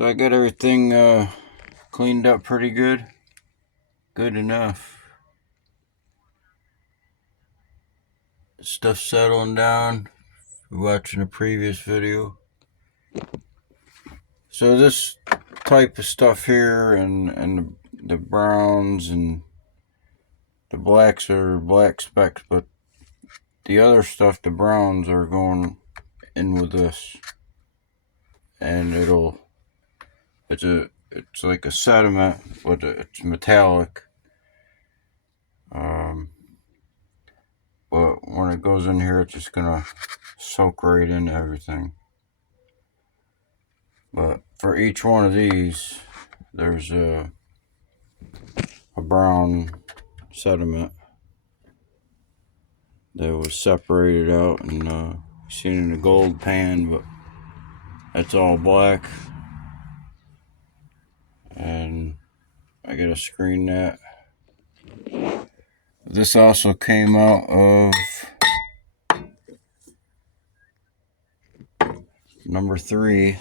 So I got everything cleaned up pretty good. Good enough. Stuff settling down. You're watching a previous video. So this type of stuff here and the browns and the blacks are black specks, but the other stuff, the browns, are going in with this. And it's like a sediment, but it's metallic. But when it goes in here, it's just gonna soak right into everything. But for each one of these, there's a brown sediment that was separated out and seen in the gold pan, but that's all black. And I gotta screen that. This also came out of number 3.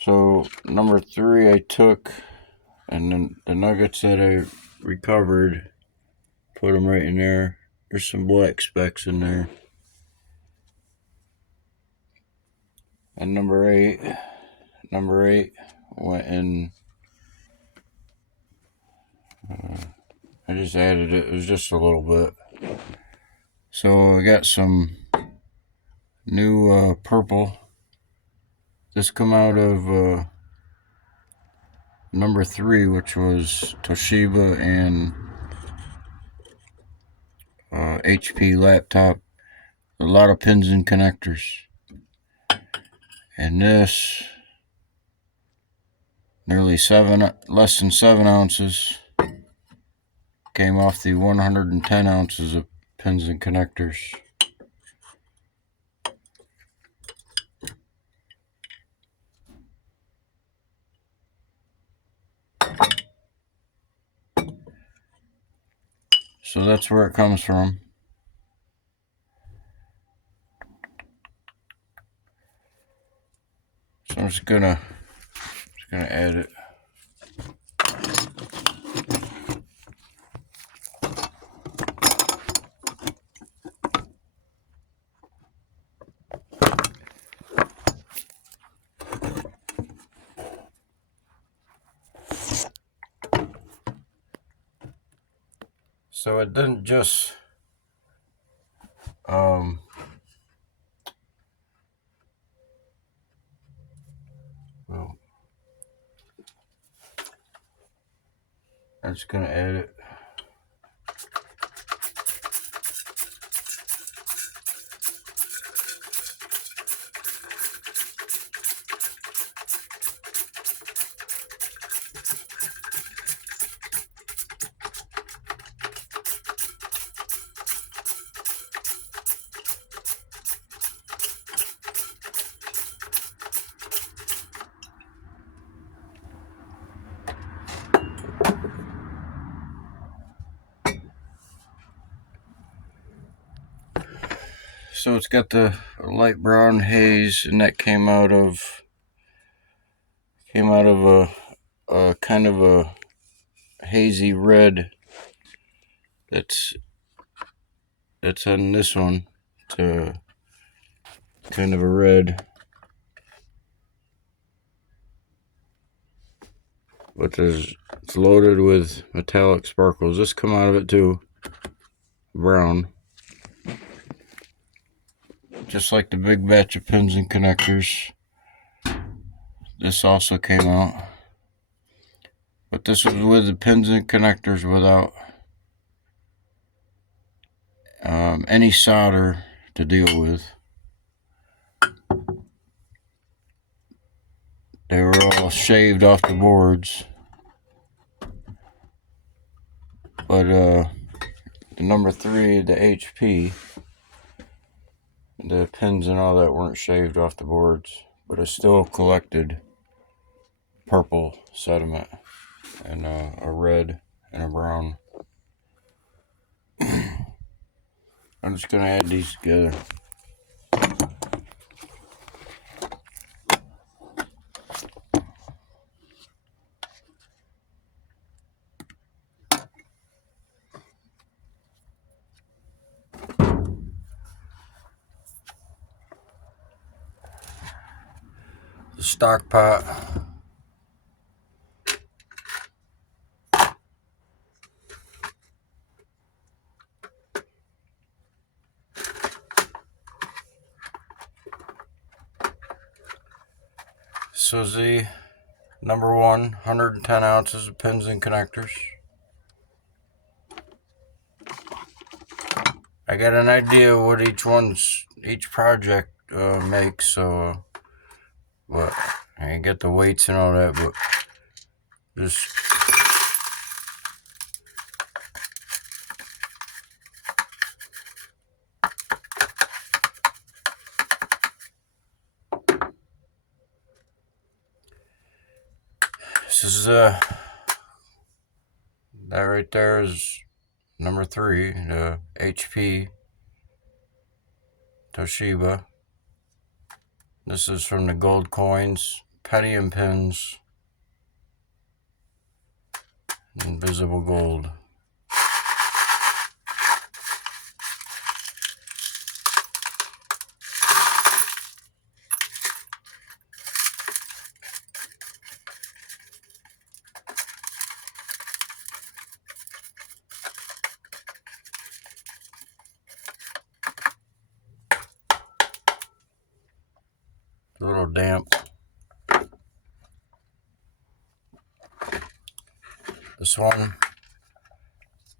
So number 3 I took, and then the nuggets that I recovered, put them right in there. There's some black specks in there. And number 8 went in. I just added it. It was just a little bit. So I got some new purple. This come out of number 3, which was Toshiba and HP laptop. A lot of pins and connectors. And this, less than 7 ounces, came off the 110 ounces of pins and connectors. So that's where it comes from. So I'm just gonna add it. So it didn't just well, I'm just gonna add it. So it's got the light brown haze, and that came out of a kind of a hazy red. That's on this one. It's a kind of a red, but it's loaded with metallic sparkles. This come out of it too, brown. Just like the big batch of pins and connectors, this also came out. But this was with the pins and connectors without any solder to deal with. They were all shaved off the boards. But the number 3, the HP, the pins and all that weren't shaved off the boards, but it still collected purple sediment and a red and a brown. I'm just gonna add these together. the stock pot. This is the number 110 ounces of pins and connectors. I got an idea what each project makes, so but I get the weights and all that, but just this is that right there is number 3, the HP Toshiba. This is from the gold coins, penny and pins, invisible gold. A little damp. This one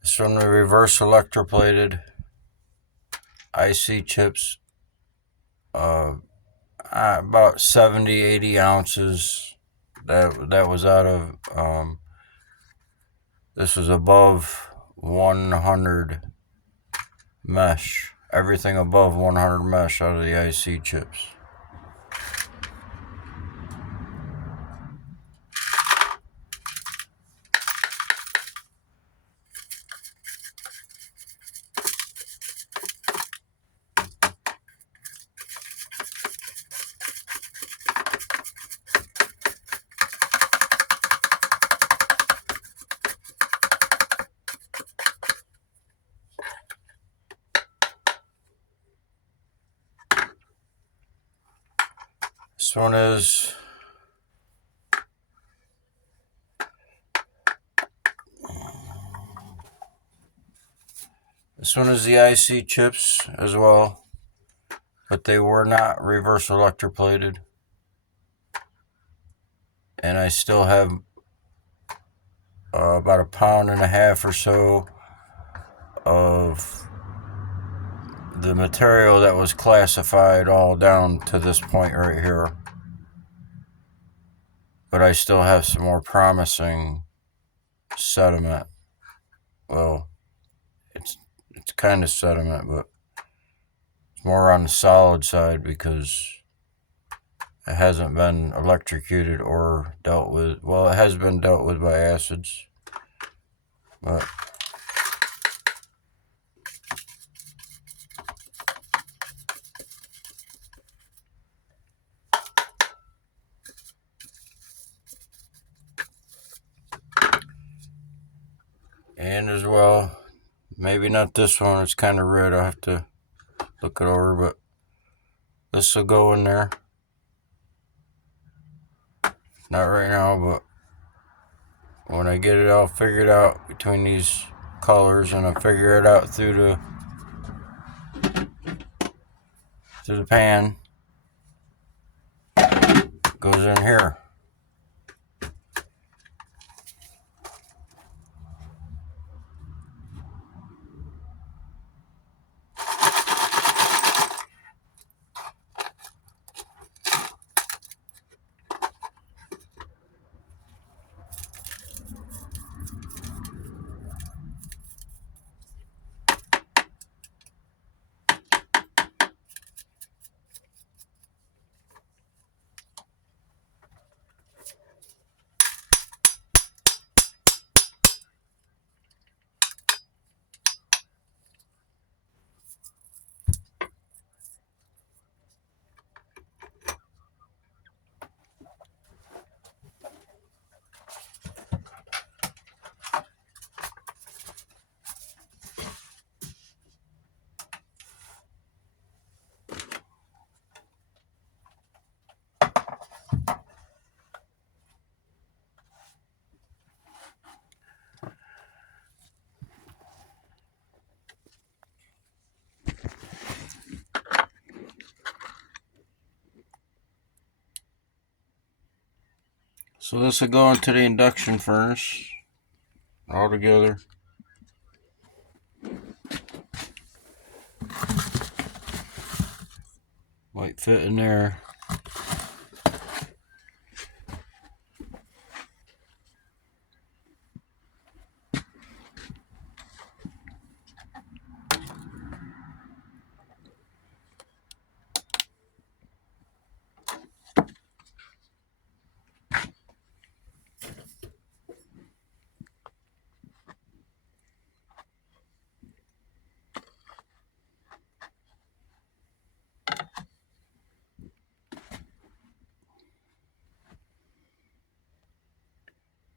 is from the reverse electroplated IC chips. About 70-80 ounces. That was out of this was above 100 mesh. Everything above 100 mesh out of the IC chips. This one is the IC chips as well, but they were not reverse electroplated. And I still have about 1.5 pounds or so of the material that was classified all down to this point right here. But I still have some more promising sediment. Well, it's kind of sediment, but it's more on the solid side because it hasn't been electrocuted or dealt with. Well, it has been dealt with by acids, but and as well, maybe not this one, it's kind of red, I'll have to look it over, but this will go in there. Not right now, but when I get it all figured out between these colors and I figure it out through the pan, it goes in here. So this will go into the induction furnace all together. Might fit in there.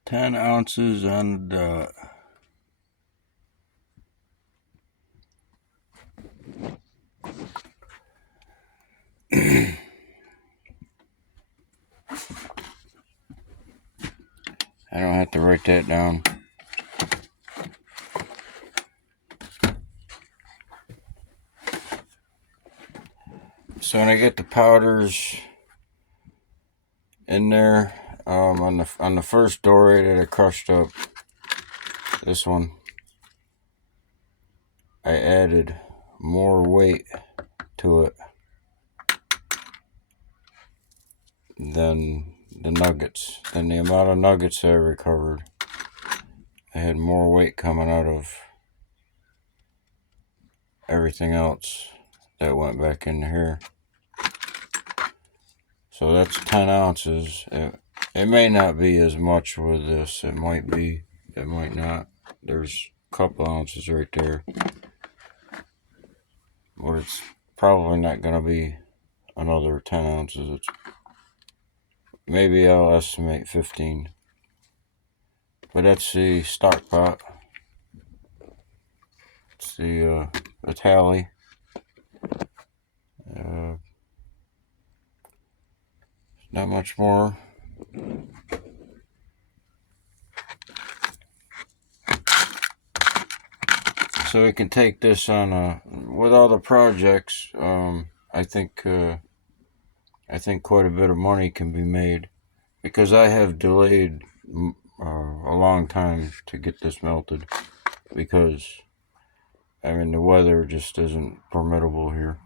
Ten ounces on the dot. I don't have to write that down. So when I get the powders in there, on the first dory that I crushed up, this one, I added more weight to it than the nuggets, than the amount of nuggets I recovered. I had more weight coming out of everything else that went back in here. So that's 10 ounces. It may not be as much with this. It might be, it might not. There's a couple ounces right there. But it's probably not going to be another 10 ounces. It's, maybe I'll estimate 15. But that's the stock pot. It's the tally. Not much more. So we can take this on with all the projects. I think quite a bit of money can be made, because I have delayed a long time to get this melted, because I mean the weather just isn't permittable here.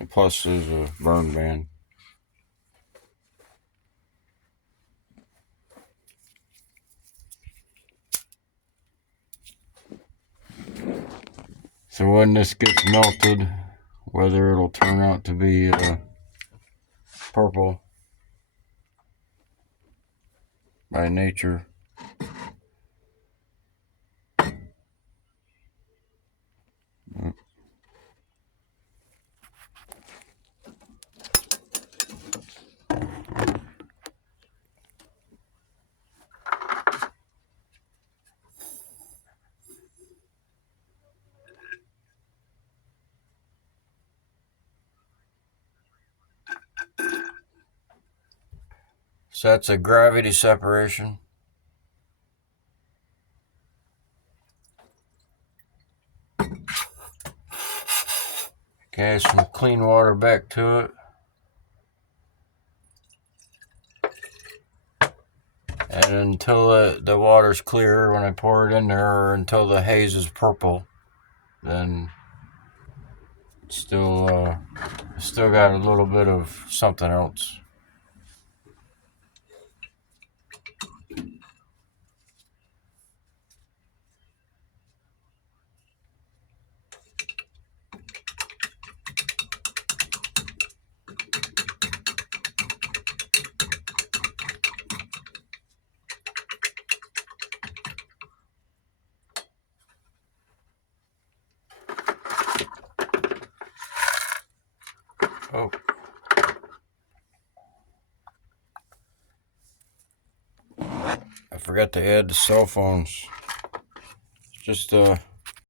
And plus there's a burn ban. So when this gets melted, whether it'll turn out to be purple by nature, so that's a gravity separation. Okay, some clean water back to it. And until the water's clear when I pour it in there, or until the haze is purple, then it's still got a little bit of something else. Oh. I forgot to add the cell phones. Just